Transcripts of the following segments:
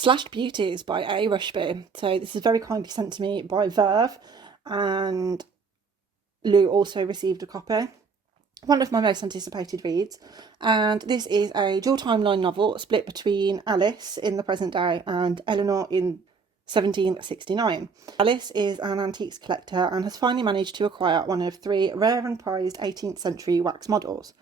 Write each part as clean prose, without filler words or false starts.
Slashed Beauties by A Rushby. So this is very kindly sent to me by Verve, and Lou also received a copy. One of my most anticipated reads, and this is a dual timeline novel split between Alys in the present day and Eleanor in 1769. Alys is an antiques collector and has finally managed to acquire one of three rare and prized 18th century wax models.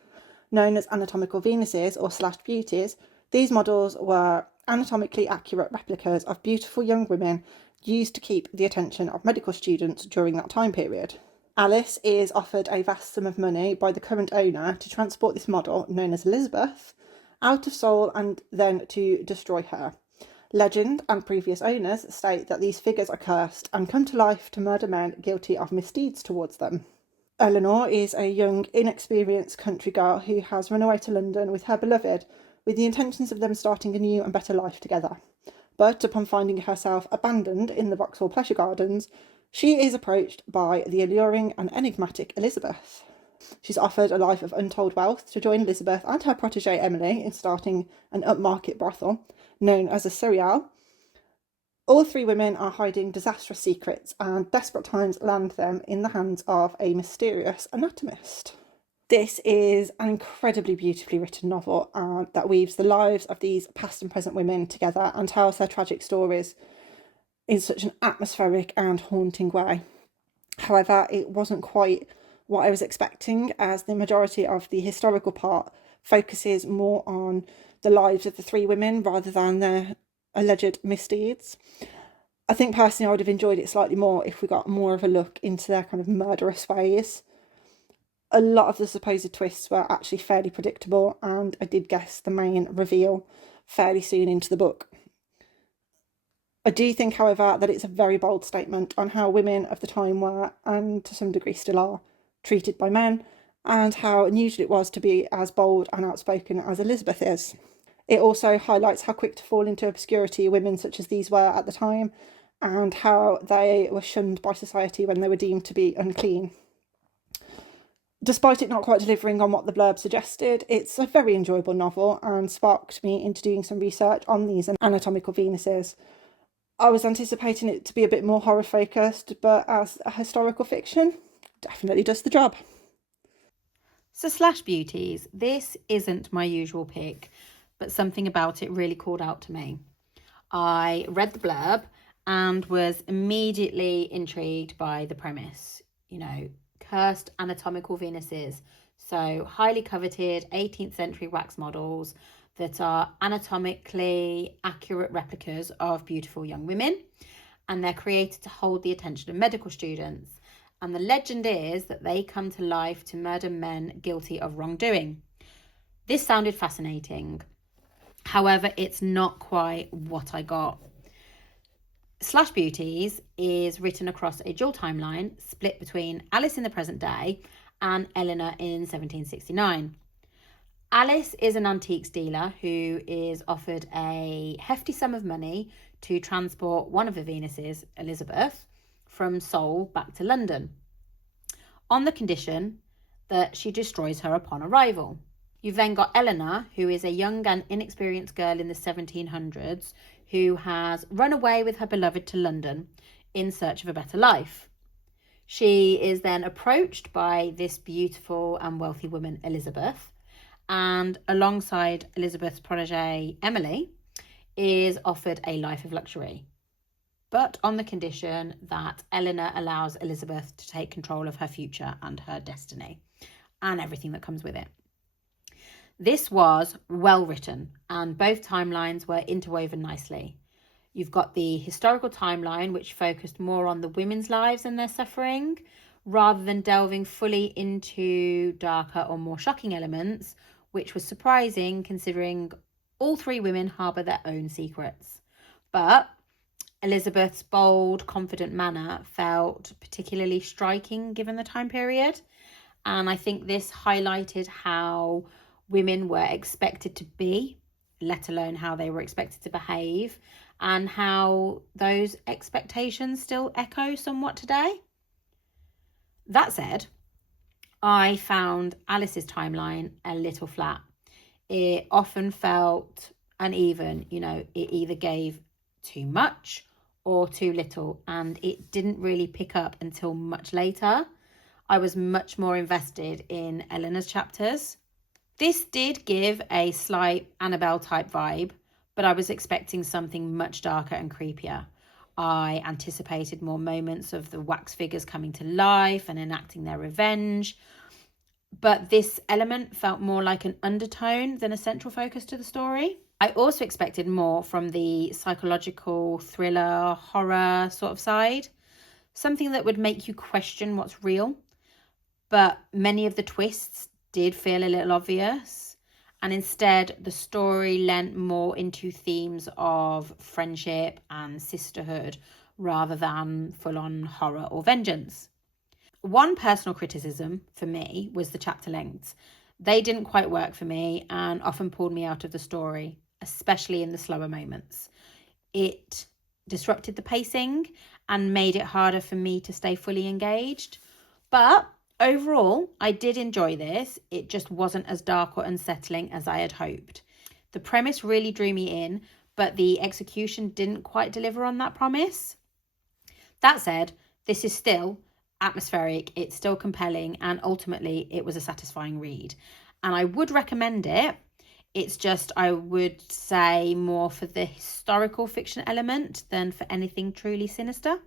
Known as Anatomical Venuses or Slashed Beauties, these models were anatomically accurate replicas of beautiful young women used to keep the attention of medical students during that time period. Alys is offered a vast sum of money by the current owner to transport this model, known as Elizabeth, out of Seoul and then to destroy her. Legend and previous owners state that these figures are cursed and come to life to murder men guilty of misdeeds towards them. Eleanor is a young, inexperienced country girl who has run away to London with her beloved with the intentions of them starting a new and better life together. But upon finding herself abandoned in the Vauxhall Pleasure Gardens, she is approached by the alluring and enigmatic Elizabeth. She's offered a life of untold wealth to join Elizabeth and her protégée Emily in starting an upmarket brothel known as a Seoul. All three women are hiding disastrous secrets, and desperate times land them in the hands of a mysterious anatomist. This is an incredibly beautifully written novel that weaves the lives of these past and present women together and tells their tragic stories in such an atmospheric and haunting way. However, it wasn't quite what I was expecting, as the majority of the historical part focuses more on the lives of the three women rather than their alleged misdeeds. I think personally I would have enjoyed it slightly more if we got more of a look into their kind of murderous ways. A lot of the supposed twists were actually fairly predictable, and I did guess the main reveal fairly soon into the book. I do think, however, that it's a very bold statement on how women of the time were, and to some degree still are, treated by men, and how unusual it was to be as bold and outspoken as Elizabeth is. It also highlights how quick to fall into obscurity women such as these were at the time, and how they were shunned by society when they were deemed to be unclean. Despite it not quite delivering on what the blurb suggested, it's a very enjoyable novel and sparked me into doing some research on these anatomical Venuses. I was anticipating it to be a bit more horror focused, but as a historical fiction, definitely does the job. So Slashed Beauties, this isn't my usual pick, but something about it really called out to me. I read the blurb and was immediately intrigued by the premise. Cursed anatomical Venuses, so highly coveted 18th century wax models that are anatomically accurate replicas of beautiful young women, and they're created to hold the attention of medical students. And the legend is that they come to life to murder men guilty of wrongdoing. This sounded fascinating. However, it's not quite what I got. Slashed Beauties is written across a dual timeline split between Alys in the present day and Eleanor in 1769. Alys is an antiques dealer who is offered a hefty sum of money to transport one of the Venuses, Elizabeth, from Seoul back to London, on the condition that she destroys her upon arrival. You've then got Eleanor, who is a young and inexperienced girl in the 1700s who has run away with her beloved to London in search of a better life. She is then approached by this beautiful and wealthy woman, Elizabeth, and alongside Elizabeth's protégée, Emily, is offered a life of luxury, but on the condition that Eleanor allows Elizabeth to take control of her future and her destiny and everything that comes with it. This was well written, and both timelines were interwoven nicely. You've got the historical timeline, which focused more on the women's lives and their suffering, rather than delving fully into darker or more shocking elements, which was surprising considering all three women harbour their own secrets. But Elizabeth's bold, confident manner felt particularly striking given the time period, and I think this highlighted how women were expected to be, let alone how they were expected to behave, and how those expectations still echo somewhat today. That said, I found Alys's timeline a little flat. It often felt uneven. You know, it either gave too much or too little, and it didn't really pick up until much later. I was much more invested in Eleanor's chapters. This did give a slight Annabelle type vibe, but I was expecting something much darker and creepier. I anticipated more moments of the wax figures coming to life and enacting their revenge, but this element felt more like an undertone than a central focus to the story. I also expected more from the psychological thriller, horror sort of side, something that would make you question what's real. But many of the twists did feel a little obvious, and instead the story lent more into themes of friendship and sisterhood rather than full-on horror or vengeance. One personal criticism for me was the chapter lengths. They didn't quite work for me and often pulled me out of the story, especially in the slower moments. It disrupted the pacing and made it harder for me to stay fully engaged. But overall, I did enjoy this. It just wasn't as dark or unsettling as I had hoped. The premise really drew me in, but the execution didn't quite deliver on that promise. That said, this is still atmospheric, it's still compelling, and ultimately it was a satisfying read. And I would recommend it. It's just, I would say, more for the historical fiction element than for anything truly sinister.